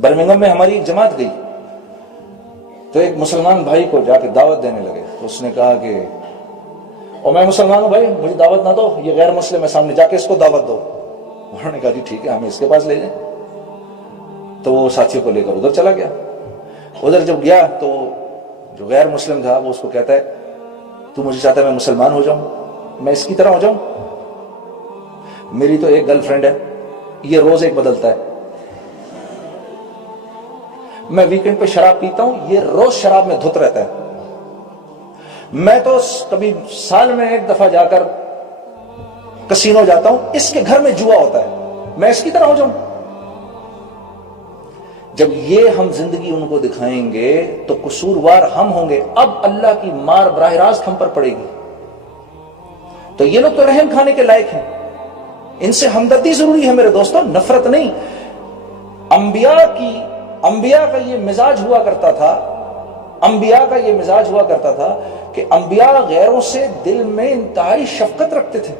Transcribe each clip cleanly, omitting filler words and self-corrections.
Birmingham میں ہماری ایک جماعت گئی تو ایک مسلمان بھائی کو جا کے دعوت دینے لگے تو اس نے کہا کہ اور میں مسلمان ہوں بھائی، مجھے دعوت نہ دو، یہ غیر مسلم ہے، سامنے جا کے اس کو دعوت دو۔ انہوں نے کہا جی ٹھیک ہے، ہمیں اس کے پاس لے جائیں۔ تو وہ ساتھیوں کو لے کر ادھر چلا گیا۔ ادھر جب گیا تو جو غیر مسلم تھا وہ اس کو کہتا ہے تو مجھے چاہتا ہے میں مسلمان ہو جاؤں، میں اس کی طرح ہو جاؤں؟ میری تو ایک گرل فرینڈ ہے، یہ روز ایک بدلتا ہے، میں ویکنڈ پہ شراب پیتا ہوں، یہ روز شراب میں دھت رہتا ہے، میں تو کبھی سال میں ایک دفعہ جا کر کسینو جاتا ہوں، اس کے گھر میں جوا ہوتا ہے، میں اس کی طرح ہو جاؤں؟ جب یہ ہم زندگی ان کو دکھائیں گے تو قصوروار ہم ہوں گے، اب اللہ کی مار براہ راست ہم پر پڑے گی۔ تو یہ لوگ تو رحم کھانے کے لائق ہیں، ان سے ہمدردی ضروری ہے میرے دوستوں، نفرت نہیں۔ انبیاء کا یہ مزاج ہوا کرتا تھا، انبیاء کا یہ مزاج ہوا کرتا تھا کہ انبیاء غیروں سے دل میں انتہائی شفقت رکھتے تھے۔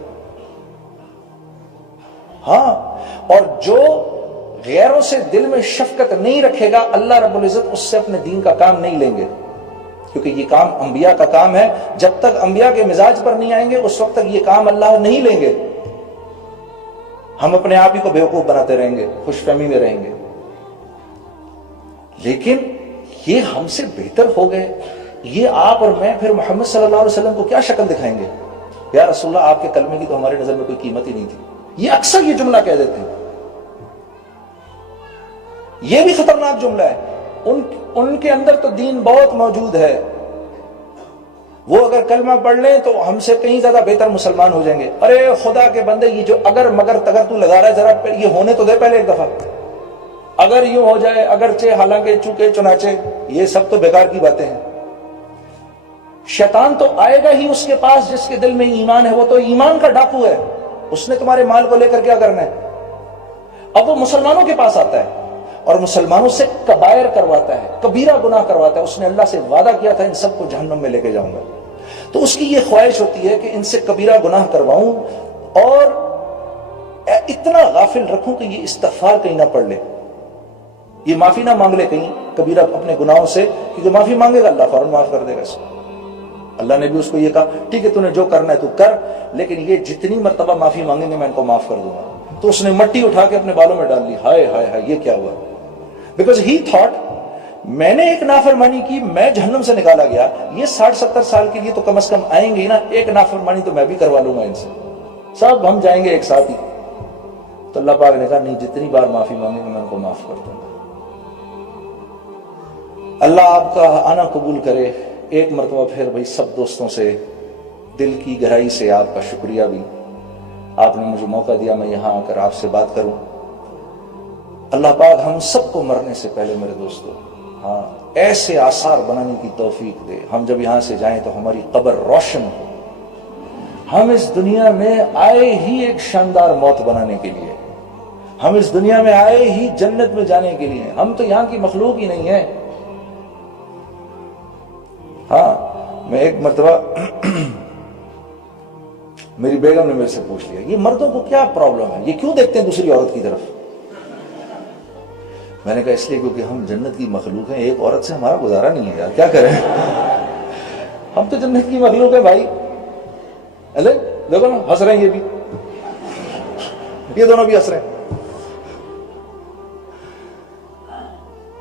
ہاں، اور جو غیروں سے دل میں شفقت نہیں رکھے گا اللہ رب العزت اس سے اپنے دین کا کام نہیں لیں گے، کیونکہ یہ کام انبیاء کا کام ہے۔ جب تک انبیاء کے مزاج پر نہیں آئیں گے اس وقت تک یہ کام اللہ نہیں لیں گے۔ ہم اپنے آپ ہی کو بیوقوف بناتے رہیں گے، خوش فہمی میں رہیں گے، لیکن یہ ہم سے بہتر ہو گئے، یہ آپ اور میں پھر محمد صلی اللہ علیہ وسلم کو کیا شکل دکھائیں گے؟ یا رسول اللہ آپ کے کلمے کی تو ہماری نظر میں کوئی قیمت ہی نہیں تھی۔ یہ اکثر یہ جملہ کہہ دیتے ہیں، یہ بھی خطرناک جملہ ہے۔ ان کے اندر تو دین بہت موجود ہے، وہ اگر کلمہ پڑھ لیں تو ہم سے کہیں زیادہ بہتر مسلمان ہو جائیں گے۔ ارے خدا کے بندے، یہ جو اگر مگر تگر تو لگا رہا ہے ذرا یہ ہونے تو دے پہلے ایک دفعہ، اگر یوں ہو جائے، اگرچہ، حالانکہ، چونکہ، چنانچہ، یہ سب تو بیکار کی باتیں ہیں۔ شیطان تو آئے گا ہی اس کے پاس جس کے دل میں ایمان ہے، وہ تو ایمان کا ڈاکو ہے، اس نے تمہارے مال کو لے کر کیا کرنا ہے؟ اب وہ مسلمانوں کے پاس آتا ہے اور مسلمانوں سے کبائر کرواتا ہے، کبیرہ گناہ کرواتا ہے۔ اس نے اللہ سے وعدہ کیا تھا ان سب کو جہنم میں لے کے جاؤں گا، تو اس کی یہ خواہش ہوتی ہے کہ ان سے کبیرہ گناہ کرواؤں اور اتنا غافل رکھوں کہ یہ استغفار کہیں نہ پڑھ لے، یہ معافی نہ مانگ لے کہیں کبیرہ اپنے گناہوں سے، کیونکہ معافی مانگے گا اللہ فوراً معاف کر دے گا اس کو۔ اللہ نے بھی اس کو یہ کہا ٹھیک ہے تو نے جو کرنا ہے تو کر، لیکن یہ جتنی مرتبہ معافی مانگیں گے میں ان کو معاف کر دوں گا۔ تو اس نے مٹی اٹھا کے اپنے بالوں میں ڈال لی، ہائے ہائے ہائے یہ کیا ہوا؟ بیکاز ہی تھاٹ میں نے ایک نافرمانی کی، میں جہنم سے نکالا گیا، یہ 60-70 سال کے لیے تو کم از کم آئیں گے نا، ایک نافرمانی تو میں بھی کروا لوں گا ان سے، سب ہم جائیں گے ایک ساتھ ہی۔ تو اللہ پاک نے کہا نہیں، جتنی بار معافی مانگیں گے میں ان کو معاف کر دوں گا۔ اللہ آپ کا آنا قبول کرے۔ ایک مرتبہ پھر بھائی سب دوستوں سے دل کی گہرائی سے آپ کا شکریہ بھی، آپ نے مجھے موقع دیا میں یہاں آ کر آپ سے بات کروں۔ اللہ پاک ہم سب کو مرنے سے پہلے میرے دوستو ہاں ایسے آثار بنانے کی توفیق دے، ہم جب یہاں سے جائیں تو ہماری قبر روشن ہو، ہم اس دنیا میں آئے ہی ایک شاندار موت بنانے کے لیے، ہم اس دنیا میں آئے ہی جنت میں جانے کے لیے، ہم تو یہاں کی مخلوق ہی نہیں ہے۔ ہاں میں ایک مرتبہ میری بیگم نے میرے سے پوچھ لیا یہ مردوں کو کیا پرابلم ہے، یہ کیوں دیکھتے ہیں دوسری عورت کی طرف؟ میں نے کہا اس لیے کیونکہ ہم جنت کی مخلوق ہیں، ایک عورت سے ہمارا گزارا نہیں ہے یار، کیا کریں، ہم تو جنت کی مخلوق ہیں بھائی۔ ارے دیکھو نا ہنس رہے ہیں، یہ بھی، یہ دونوں بھی ہنس رہے ہیں۔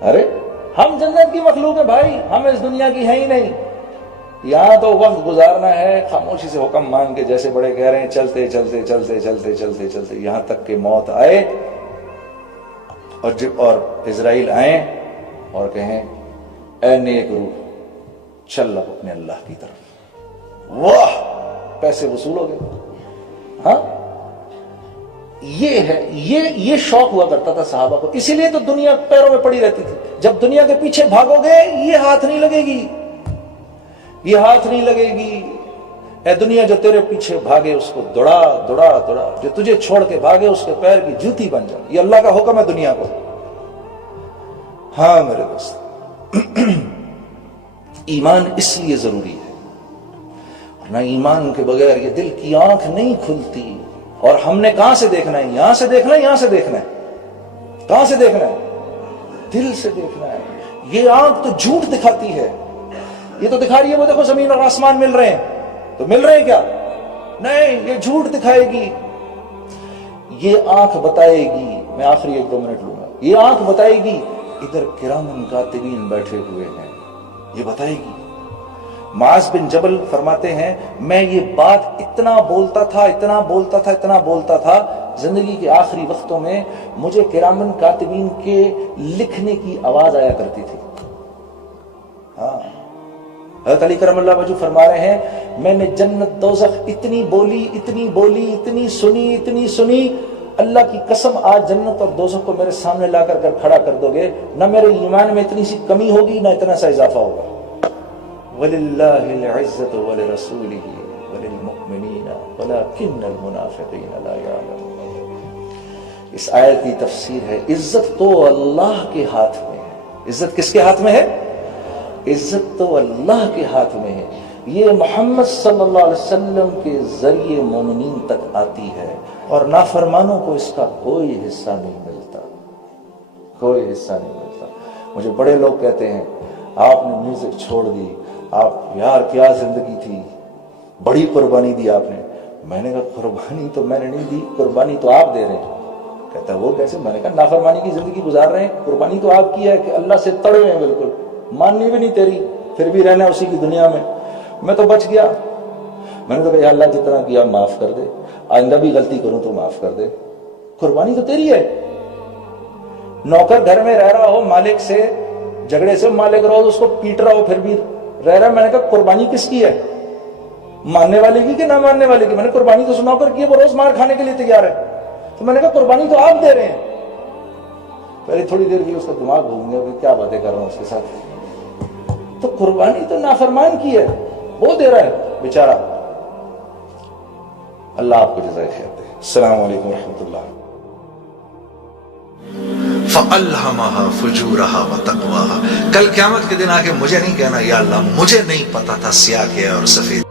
ارے ہم جنت کی مخلوق ہیں بھائی، ہم اس دنیا کی ہیں ہی نہیں، یہاں تو وقت گزارنا ہے خاموشی سے حکم مان کے، جیسے بڑے کہہ رہے ہیں چلتے چلتے چلتے چلتے چلتے چلتے یہاں تک کہ موت آئے اور اسرائیل آئیں اور کہیں اے نیک روح چل اب اپنے اللہ کی طرف، واہ پیسے وصول ہو گئے۔ ہاں یہ ہے، یہ شوق ہوا کرتا تھا صحابہ کو، اسی لیے تو دنیا پیروں میں پڑی رہتی تھی۔ جب دنیا کے پیچھے بھاگو گے یہ ہاتھ نہیں لگے گی، یہ ہاتھ نہیں لگے گی۔ اے دنیا جو تیرے پیچھے بھاگے اس کو دوڑا دوڑا دوڑا، جو تجھے چھوڑ کے بھاگے اس کے پیر کی جوتی بن جا، یہ اللہ کا حکم ہے دنیا کو۔ ہاں میرے دوست ایمان اس لیے ضروری ہے، ورنہ ایمان کے بغیر یہ دل کی آنکھ نہیں کھلتی۔ اور ہم نے کہاں سے دیکھنا ہے؟ یہاں سے دیکھنا ہے، یہاں سے دیکھنا ہے، کہاں سے دیکھنا ہے؟ دل سے دیکھنا ہے. یہ آنکھ تو جھوٹ دکھاتی ہے, یہ تو دکھا رہی ہے وہ دیکھو زمین اور آسمان مل رہے ہیں, تو مل رہے ہیں کیا؟ نہیں, یہ جھوٹ دکھائے گی. یہ آنکھ بتائے گی, میں آخری 1-2 منٹ لوں گا, یہ آنکھ بتائے گی ادھر کرامن کاتبین بیٹھے ہوئے ہیں, یہ بتائے گی. معاذ بن جبل فرماتے ہیں میں یہ بات اتنا بولتا تھا زندگی کے آخری وقتوں میں مجھے کرامن کاتبین کے لکھنے کی آواز آیا کرتی تھی. ہاں, حضرت علی کرم اللہ وجہ فرما رہے ہیں میں نے جنت دوزخ اتنی بولی, اتنی سنی, اللہ کی قسم آج جنت اور دوزخ کو میرے سامنے لا کر کھڑا کر دو گے, نہ میرے ایمان میں اتنی سی کمی ہوگی نہ اتنا سا اضافہ ہوگا. وَلِلَّهِ الْعِزَّةُ وَلِرَسُولِهِ وَلِلْمُؤْمِنِينَ وَلَكِنَّ الْمُنَافِقِينَ لَا يَعْلَمُونَ. اس آیت کی تفسیر ہے عزت تو اللہ کے ہاتھ میں ہے. عزت کس کے ہاتھ میں ہے؟ عزت تو اللہ کے ہاتھ میں ہے. یہ محمد صلی اللہ علیہ وسلم کے ذریعے مومنین تک آتی ہے اور نافرمانوں کو اس کا کوئی حصہ نہیں ملتا, کوئی حصہ نہیں ملتا. مجھے بڑے لوگ کہتے ہیں آپ نے میوزک چھوڑ دی, آپ یار کیا زندگی تھی, بڑی قربانی دی آپ نے. میں نے کہا قربانی تو میں نے نہیں دی, قربانی تو آپ دے رہے ہیں. کہتا ہے وہ کیسے؟ میں نے کہا نافرمانی کی زندگی گزار رہے ہیں, قربانی تو آپ کی ہے کہ اللہ سے تڑے ہوئے ہیں بالکل, ماننی بھی نہیں تیری, پھر بھی رہنا اسی کی دنیا میں. میں تو بچ گیا. میں نے کہا یا اللہ جتنا کیا معاف کر دے, آئندہ بھی غلطی کروں تو معاف کر دے. قربانی تو تیری ہے. نوکر گھر میں رہ رہا ہو مالک سے جھگڑے سے, مالک روز اس کو پیٹ رہا ہو پھر بھی رہ رہا. میں نے کہا قربانی کس کی ہے, ماننے والے کی کہ نہ ماننے والے کی؟ میں نے قربانی تو نوکر کی ہے, وہ روز مار کھانے کے لیے تیار ہے. تو میں نے کہا قربانی تو آپ دے رہے ہیں. پہلے تھوڑی دیر کی اس کا دماغ گھوم گیا, کیا باتیں کر رہا ہوں اس کے ساتھ. تو قربانی تو نافرمان کی ہے, وہ دے رہا ہے بیچارہ. اللہ آپ کو جزائے خیر دے. السلام علیکم ورحمۃ اللہ. فَأَلْهَمَهَا فُجُورَهَا وَتَقْوَاهَا. کل قیامت کے دن آ کے مجھے نہیں کہنا یا اللہ مجھے نہیں پتا تھا سیاہ کیا ہے اور سفید